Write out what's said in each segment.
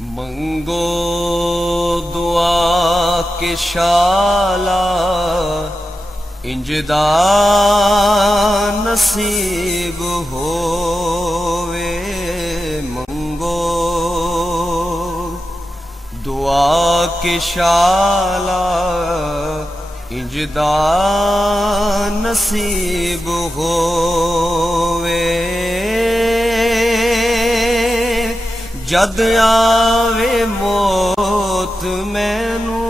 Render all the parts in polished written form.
मंगो दुआ के शाला इंजदा नसीब होवे। मंगो दुआ के शाला इंजदा नसीब होवे। जद आवे मौत मैनू,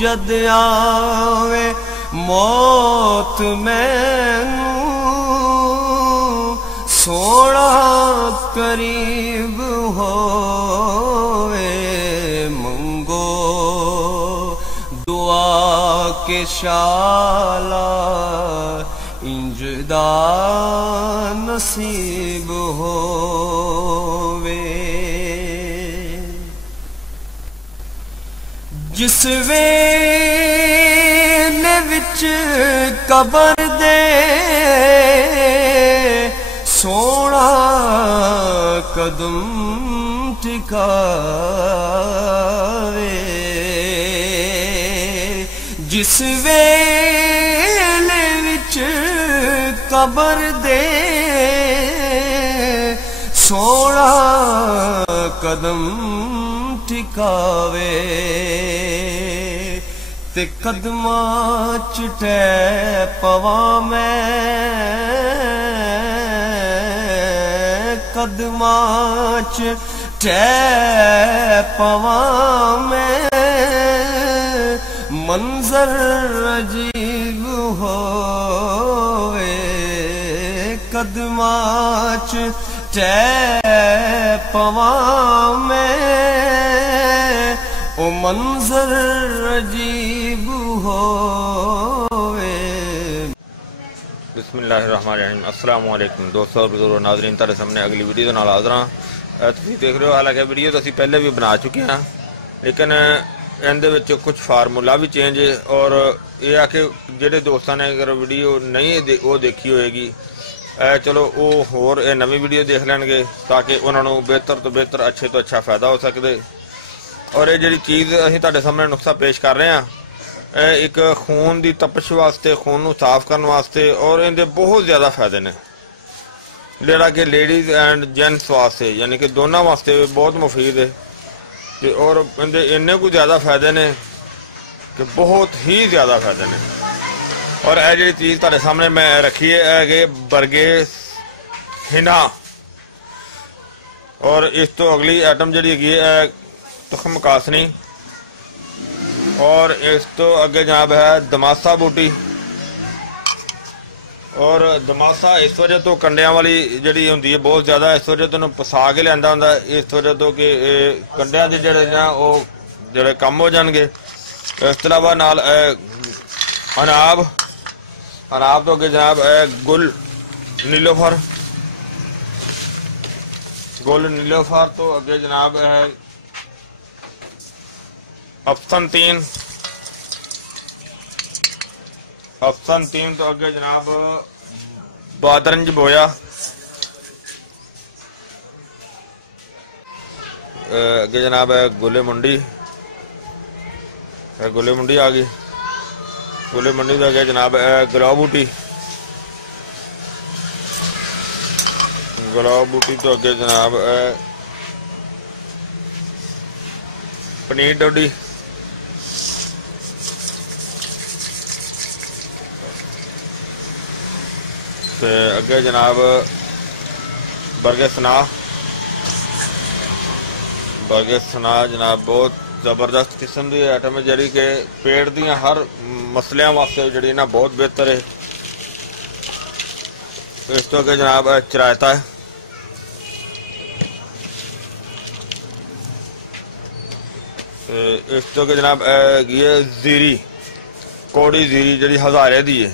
जद आवे मौत मैनू, सोना करीब होवे। मंगो दुआ के शाला इंजदा नसीब होवे। जिस वेले विच कबर दे सोना कदम टिकावे। जिस वेले विच कबर दे सोना कदम टिकावे। ते कदमां च टै पवां मैं, कदमां च टै पवां मैं, मंजर अजीब होवे। कदमां च टै पवां मैं, ओ मंजर अजीब होवे। बिस्मिल्लाहिर्रहमानिर्रहीम। अस्सलाम वालेकुम दोस्तों बुजुर्ग नाज़रीन, तारे सामने अगली वीडियो नाल हाज़र हां। तुसीं देख रहे हो, हालांकि वीडियो तो असीं पहले भी बना चुके हैं, लेकिन इहदे विच कुछ फार्मूला भी चेंज है। और यह है कि जिहड़े दोस्तां ने अगर वीडियो नहीं वो देखी होएगी, चलो वो होर नवी वीडियो देख लैणगे ताकि उन्होंने बेहतर तो बेहतर अच्छे तो अच्छा फायदा हो सके। और ये जी चीज़ असीं तुहाडे सामने नुस्खा पेश कर रहे हैं, एक खून की तपश वास्ते, खून को साफ करने वास्ते, और इनके बहुत ज़्यादा फायदे ने, जोड़ा कि लेडीज़ एंड जेंट्स वास्ते यानी कि दोनों वास्ते बहुत मुफीद है। और इनके इन्ने को ज़्यादा फायदे ने कि बहुत ही ज़्यादा फायदे ने। और यह जी चीज़ तुहाडे सामने मैं रखी है कि बरगे हिना, और इस तो अगली आइटम जी है तुखम कासनी, और इस तो अगे जनाब है दमासा बूटी। और दमासा इस वजह तो कंडियां वाली जी होंगी है बहुत ज़्यादा, इस वजह तो पसा के लिया होंगे, इस वजह तो कि कंडियां के जोड़े जोड़े कम हो जाएंगे। इस तो अलावा नाल अनाब, अनाब तो अगे जनाब गुल नीलोफर, गुल नीलोफर तो अगे जनाब है अफसन तीन, अफसन तीन तो अगे जनाब बादरंज बोया, अगे जनाब है गुले मुंडी, गुले मुंडी आ गई, गुले मुंडी तो अगे जनाब है गुलाब बूटी, गुलाब बूटी तो अगे जनाब है पनीर डोडी, अगे जनाब बरगे सना, बरगे सना जनाब बहुत जबरदस्त किस्म की आइटम है जी कि पेट दियां हर मसलियां वास्ते जी ना बहुत बेहतर है। इस तो अगे जनाब चरायता है, इस तो अगे जनाब है जीरी, कौड़ी जीरी जी हज़ारे दी है।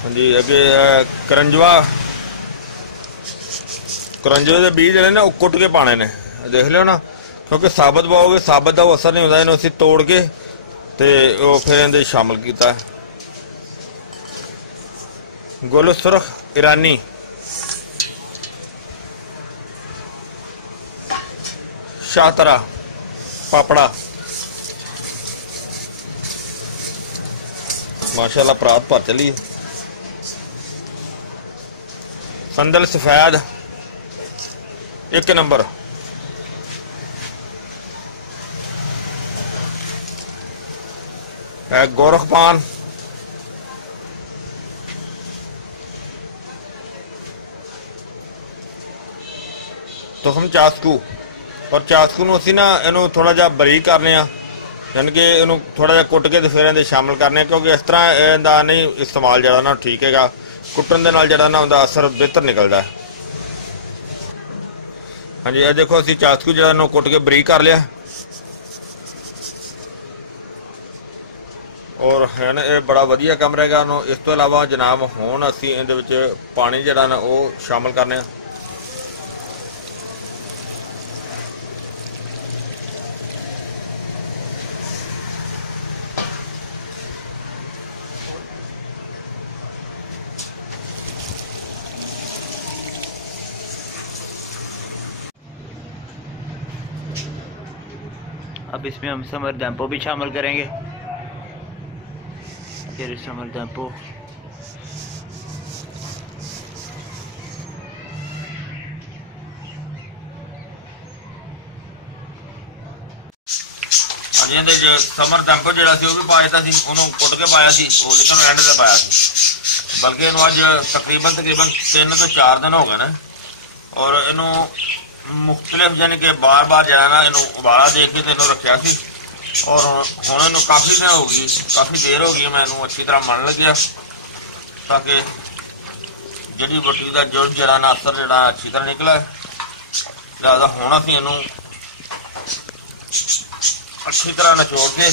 हाँ जी, अगे करंजवा, करंजवे के बीज जो ना कुट के पाने ने, देख लियो ना, क्योंकि साबत पाओगे साबत का असर नहीं होता, इन्हें असीं तोड़ के ते फिर इहदे शामिल किया। गुल सुरख ईरानी, शाहतरा पापड़ा, माशाल्लाह परात भर चली है। संदल सफेद एक नंबर, गोरखपान, तुखम चासकू। और चासकू नूं असीं ना इहनूं थोड़ा जिहा बरीक करने आ, यानी कि इहनूं थोड़ा जिहा कुट के ते फिर इहदे शामिल करने, क्योंकि इस तरह इहदा नहीं इस्तेमाल जिहड़ा ना ठीक हैगा, कुट्टण दे नाल जिहड़ा ना उहदा असर बेहतर निकलदा है। हाँ जी, देखो असीं चासकू जिहड़ा इहनूं कुट के बरीक कर लिया, और है ना ये बड़ा वधिया काम रहेगा। इस तो इलावा जनाब हुण असीं इहदे विच पानी जिहड़ा ना वो शामिल करने आ। अब इसमें हम समर डैम्पो भी शामिल करेंगे। फिर समर डैम्पो समर डैम्पो जिहड़ा सी भी पाया था, उन्होंने कुट के पाया सी, वो लेकिन एंड ते पाया सी, बल्कि इन्हों अज तकरीबन 3 तो 4 दिन हो गए ने। और इन्हों मुख्तलिफ यानी कि बार बार जो है ना इन्हों उबाला दे के तो इन्हों रखा सी, और हुण इन्हों काफ़ी दिन हो गई, काफ़ी देर हो गई मैं इन्हों अच्छी तरह मन लग्या, ताकि जड़ी बूटी का जुड़ जरा ना असर जरा अच्छी तरह निकला। लिहाजा हुण असीं इन्हों अच्छी तरह निचोड़ के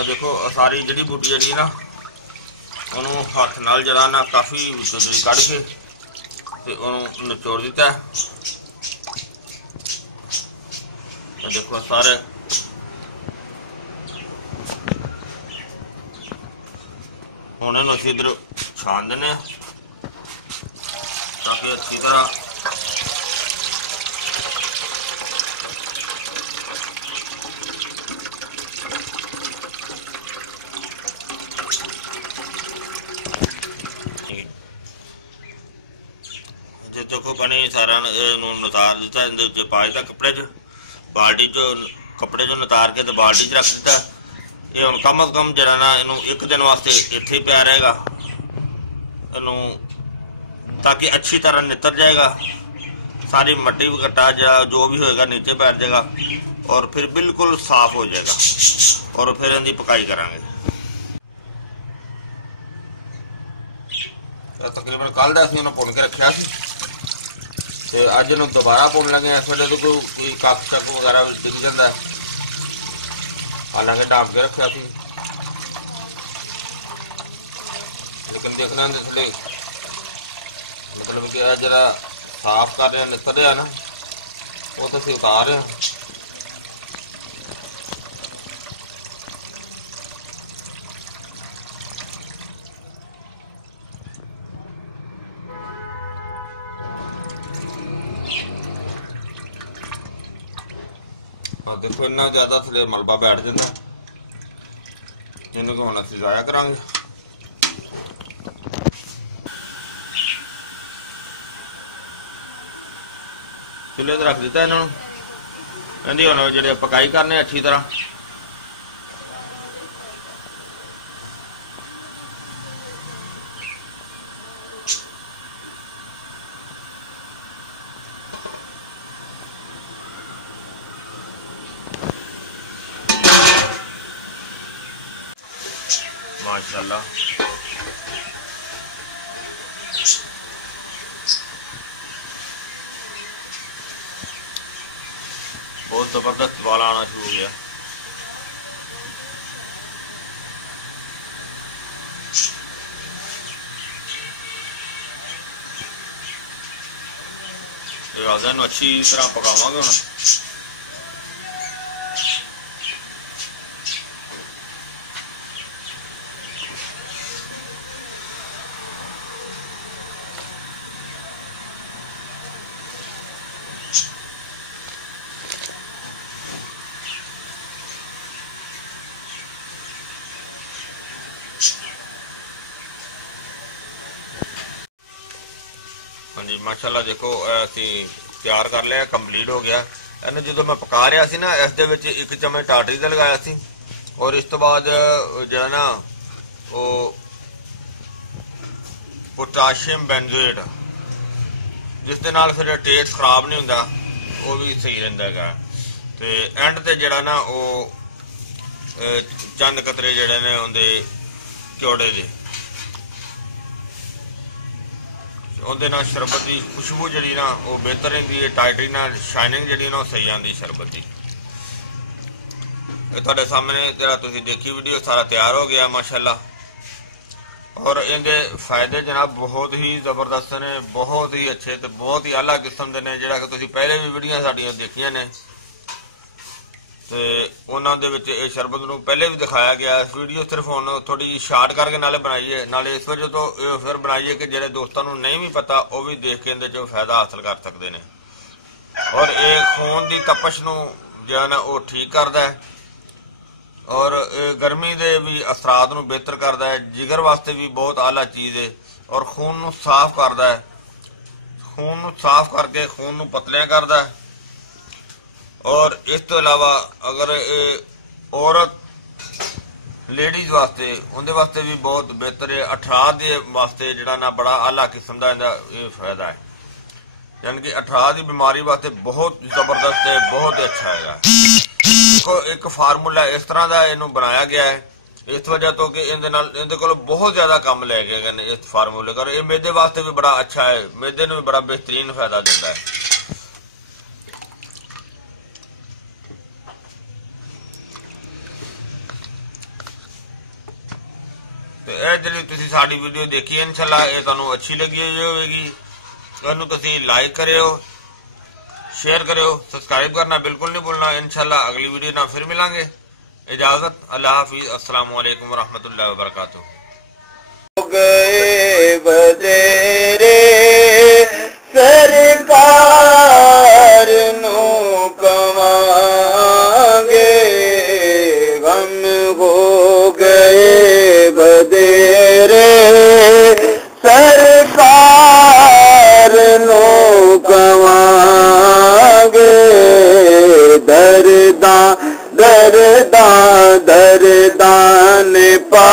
देखो सारी जड़ी बूटी जी ना उन्होंने हाथ नाल जरा ना काफ़ी जड़ी कढ़ के ते उन्होंने निचोड़ दिता है। देखो सारे हुण इन्हूं असीं इधर छान देने ताकि अच्छी तरह देखो पानी सारा नतार दिता, इहदे पा दिता कपड़े च, बाल्टी चो कपड़े चो नतार के तो बाल्टी च रख दिता। ये हुण कम अज कम जरा ना इनू 1 दिन वास्ते इत्थे ही पिया रहेगा, इनू ताकि अच्छी तरह नितर जाएगा, सारी मट्टी वगट्टा जो भी होएगा नीचे बैठ जाएगा और फिर बिल्कुल साफ हो जाएगा, और फिर इनकी पकाई करांगे। तकरीबन कल का असीं भुन के रखा ते अज इन्हूं दोबारा भुन लगे। इस वेले तो कोई कप चक वगैरह भी दिख जाता है, हालांकि ढाक के रखा सी, लेकिन देखना इसलिए मतलब कि जरा साफ कर रहे नितर रहा ना वो तो असीं उतार रहे हैं। देखो इन्ना ज्यादा थले मलबा बैठ जाता, इन्हों हुण असीं जाया करांगे। चुल्हे ते रख दिता इन्हों, इहदी हुण जिहड़े पकाई करने अच्छी तरह। माशाल्लाह बहुत जबरदस्त वाला आना शुरू हो गया। गाजर नूं अच्छी तरह पकावांगे हुण। हाँ जी माशाल्लाह देखो असी तैयार कर लिया, कंप्लीट हो गया। इन्हें जो मैं पका रहा सी ना इस दे विच 1 चम्मच टाटरी का लगाया सी और इस तो बाद जो ना वो पोटाशियम बेंजोएट जिस दे नाल फिर टेस्ट खराब नहीं होंदा, वो भी सही रहिंदा है। ते एंड ते जड़ा ना वो चंद कतरे जड़े ने उहदे क्योड़े दे उहदे नाल शरबत की खुशबू जी ना वो बेहतर रही है, टाइटरी नाल शाइनिंग जी ना सही आती शरबत की। तुहाडे सामने तेरा तुसीं देखी वीडियो सारा तैयार हो गया माशाल्लाह। और इनके फायदे जनाब बहुत ही जबरदस्त ने, बहुत ही अच्छे तो बहुत ही आला किस्म के ने, जिहड़ा कि तुसीं पहले भी वीडियो साडियां देखियां ने ते उन्हां दे विच इस शरबत नूं पहले भी दिखाया गया। इस वीडियो सिर्फ हुण थोड़ी जी शार्ट करके नाले बनाई है, नाले इस वजह तो फिर बनाई है कि जिहड़े दोस्तां नूं नहीं भी पता वो भी देख के इहदे चों फायदा हासिल कर सकते हैं। और ये खून की तपश नूं जो है ना वो ठीक करता है और गर्मी के भी असरात नूं बेहतर करता है, जिगर वास्ते भी बहुत आला चीज़ है और खून नूं साफ करता है, खून नूं साफ करके खून नूं पतलियां करता है। और इस तो अलावा अगर औरत लेडीज वास्ते उनके वास्ते भी बहुत बेहतर है, अठराह के वास्ते जड़ा ना बड़ा आला किस्म का ये फायदा है, यानी कि अठराह की बीमारी वास्ते बहुत जबरदस्त है, बहुत अच्छा है। देखो एक फार्मूला इस तरह का इनू बनाया गया है इस वजह तो कि इनके को बहुत ज्यादा कम लै गए इस फार्मूले का। ये मैदे वास्ते भी बड़ा अच्छा है, मैदे में भी बड़ा बेहतरीन फायदा देता है। जी साड़ी वीडियो देखी है इंशाल्लाह ये तुहानू अच्छी लगी होगी। इनू तुसी लाइक करियो, शेयर करियो, सब्सक्राइब करना बिल्कुल नहीं भूलना। इंशाल्लाह अगली वीडियो ना फिर मिलांगे। इजाजत, अल्लाह हाफिज, अस्सलाम वालेकुम रहमतुल्लाहि व बरकातुहू। गए बदेरे सरकार नो कमांगे, गम हो गए बदेरे सरकार नो कमांगे, दरदा दरदा दरदा ने पा